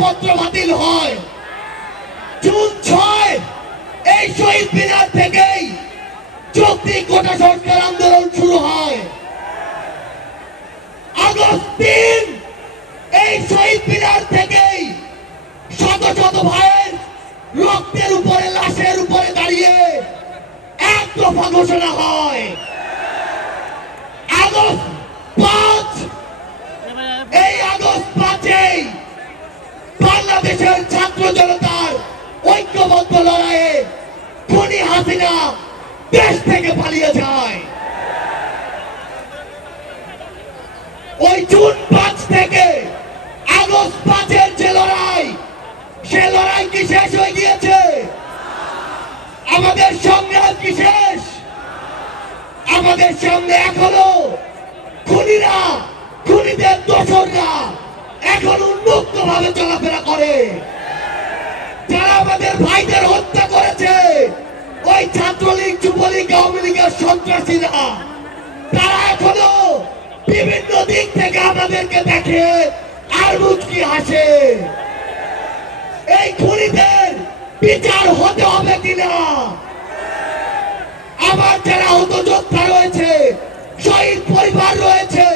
পত্র বাতিল হয়। জুন 6 এই শহীদ মিনার থেকেই যৌক্তিক কোটা সংস্কার আন্দোলন শুরু হয়। আগস্ট 3 এই শহীদ মিনার থেকেই শত শত ভাইয়ের রক্তের উপরে, লাশের উপরে দাঁড়িয়ে এক দফা ঘোষণা হয়। আগস্ট 5 এই আগস্ট 5 বাংলাদেশের ছাত্র জনতার ঐক্যবদ্ধ লড়াইয়ে খুনি হাসিনা দেশ থেকে পালিয়ে যায়। ওই জুন 5 থেকে আগস্ট 5 যে লড়াই, সে লড়াই কি শেষ হয়ে গিয়েছে? আমাদের সংগ্রাম কি শেষ? আমাদের সামনে এখনো খুনিরা, খুনিদের দোসররা এখন উন্মুক্ত ভাবে চলাফেরা করে। যারা আমাদের ভাইদের হত্যা করেছে, ওই ছাত্রলীগ, যুবলীগ, আওয়ামী লীগের সন্ত্রাসীরা, তারা এখনো বিভিন্ন দিক থেকে আমাদেরকে দেখে আর মুচকি হাসে। এই খুনিদের বিচার হতে হবে কিনা? আবার যারা আহত যোদ্ধা রয়েছে, শহীদ পরিবার রয়েছে,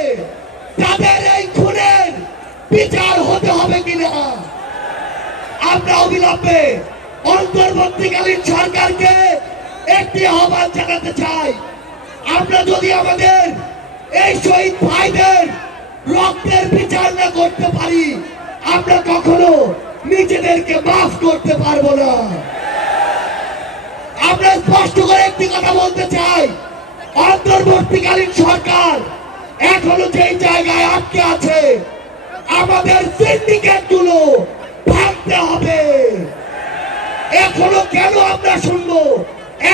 তাদের এই খুনের বিচার হতে হবে কিনা? আমরা অবিলম্বে অন্তর্বর্তীকালীন সরকারকে একটি আহ্বান জানাতে চাই। আমরা যদি আমাদের এই শহীদ ভাইদের রক্তের বিচার না করতে পারি, আমরা কখনো নিজেদেরকে মাফ করতে পারবো না। আমরা স্পষ্ট করে একটি কথা বলতে চাই, অন্তর্বর্তীকালীন সরকার এখনো যেই জায়গায় আটকে আছে, আমাদের সিন্ডিকেট গুলো ভাঙতে হবে। এখনো কেন আমরা শুনবো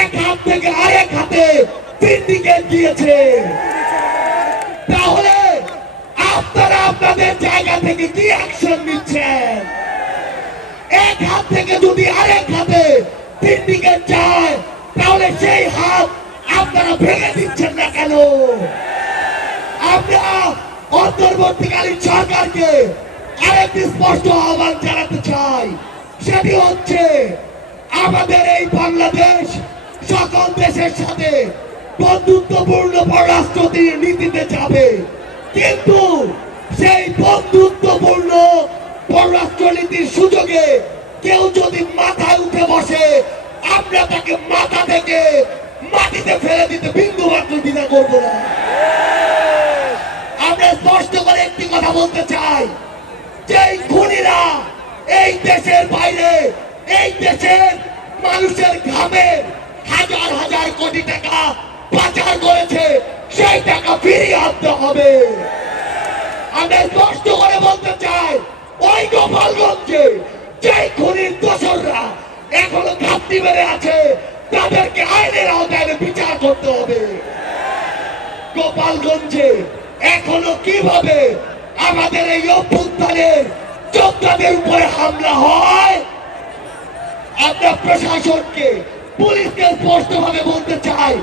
এক হাত থেকে আরেক হাতে সিন্ডিকেট দিয়েছে? তাহলে আপনারা আপনাদের জায়গা থেকে কি অ্যাকশন নিচ্ছেন? এক হাত থেকে যদি আরেক হাতে সিন্ডিকেট যায়, তাহলে সেই হাত আপনারা ভেঙে দিচ্ছেন না কেন? আমরা অন্তর্বর্তীকালীন সরকারকে আরেকটি স্পষ্ট আহ্বান জানাতে চাই। সেটি হচ্ছে, আমাদের এই বাংলাদেশ সকল দেশের সাথে বন্ধুত্বপূর্ণ পররাষ্ট্র নীতিতে যাবে, কিন্তু সেই বন্ধুত্বপূর্ণ পররাষ্ট্র নীতির সুযোগে কেউ যদি মাথায় উঠে বসে, আমরা তাকে মাথা থেকে মাটিতে ফেলে দিতে বিন্দু মাত্র দ্বিধা করব না। আমরা স্পষ্ট করে একটি কথা বলতে চাই, যে খুনিরা এই দেশের বাইরে, এই দেশের মানুষের ঘামে হাজার হাজার কোটি টাকা পাচার করেছে, সেই টাকা ফিরিয়ে আনতে হবে। আমরা স্পষ্ট করে বলতে চাই, ওই গোপালগঞ্জে যে খুনির দোসররা এখনো ঘাপটি মেরে আছে, তাদেরকে আইনের আওতায় বিচার করতে হবে। গোপালগঞ্জে এখনো কিভাবে আমাদের এই অভ্যুত্থানের যোদ্ধাদের উপরে হামলা হয়, আমরা প্রশাসনকে, পুলিশকে স্পষ্ট ভাবে বলতে চাই,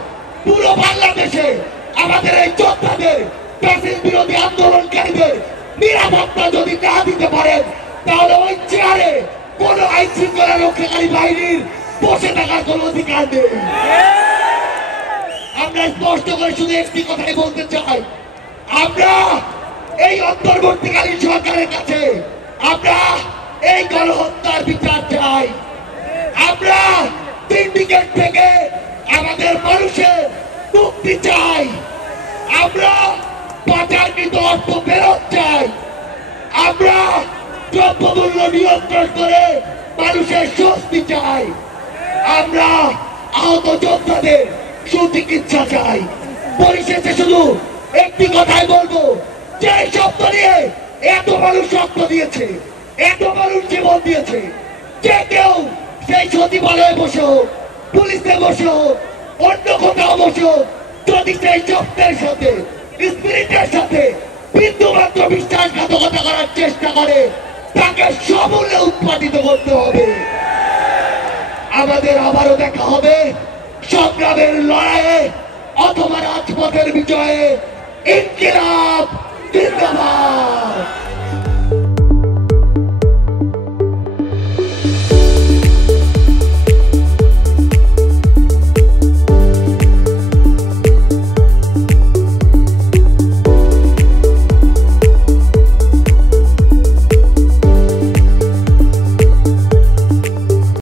পুরো বাংলাদেশে আমাদের এই যোদ্ধাদের, ফ্যাসিস্ট বিরোধী আন্দোলনকারীদের নিরাপত্তা যদি না দিতে পারেন, তাহলে ওই চেয়ারে কোন আইন শৃঙ্খলা রক্ষাকারী বাহিনীর বসে থাকার কোন অধিকার নেই। আমরা স্পষ্ট করে শুধু একটি কথাই বলতে চাই, আমরা এই অন্তর্বর্তীকালীন সরকারের কাছে আমরা এই গণহত্যার বিচার চাই। আমরা সিন্ডিকেট থেকে আমাদের মানুষের মুক্তি চাই। আমরা পাচারকৃত অর্থ ফেরত চাই। আমরা দ্রব্যমূল্য নিয়ন্ত্রণ করে মানুষের স্বস্তি চাই। আমরা আহত যোদ্ধাদের সুচিকিৎসা চাই। পরিশেষে শুধু একটি কথাই বলবো, যে শব্দ নিয়ে এত মানুষ রক্ত দিয়েছে, এত মানুষ জীবন দিয়েছে, যে কেউ সেই সচিবালয়ে বসে হোক, পুলিশে বসে হোক, অন্য কোথাও বসে হোক, যদি সেই শব্দের সাথে, স্পিরিটের সাথে বিন্দু মাত্র বিশ্বাসঘাতকতা করার চেষ্টা করে, তাকে সমূলে উৎপাদিত করতে হবে। আমাদের আবারও দেখা হবে সংগ্রামের লড়াইয়ে অথবা রাজপথের বিজয়ে। ইনকিলাব জিন্দাবাদ।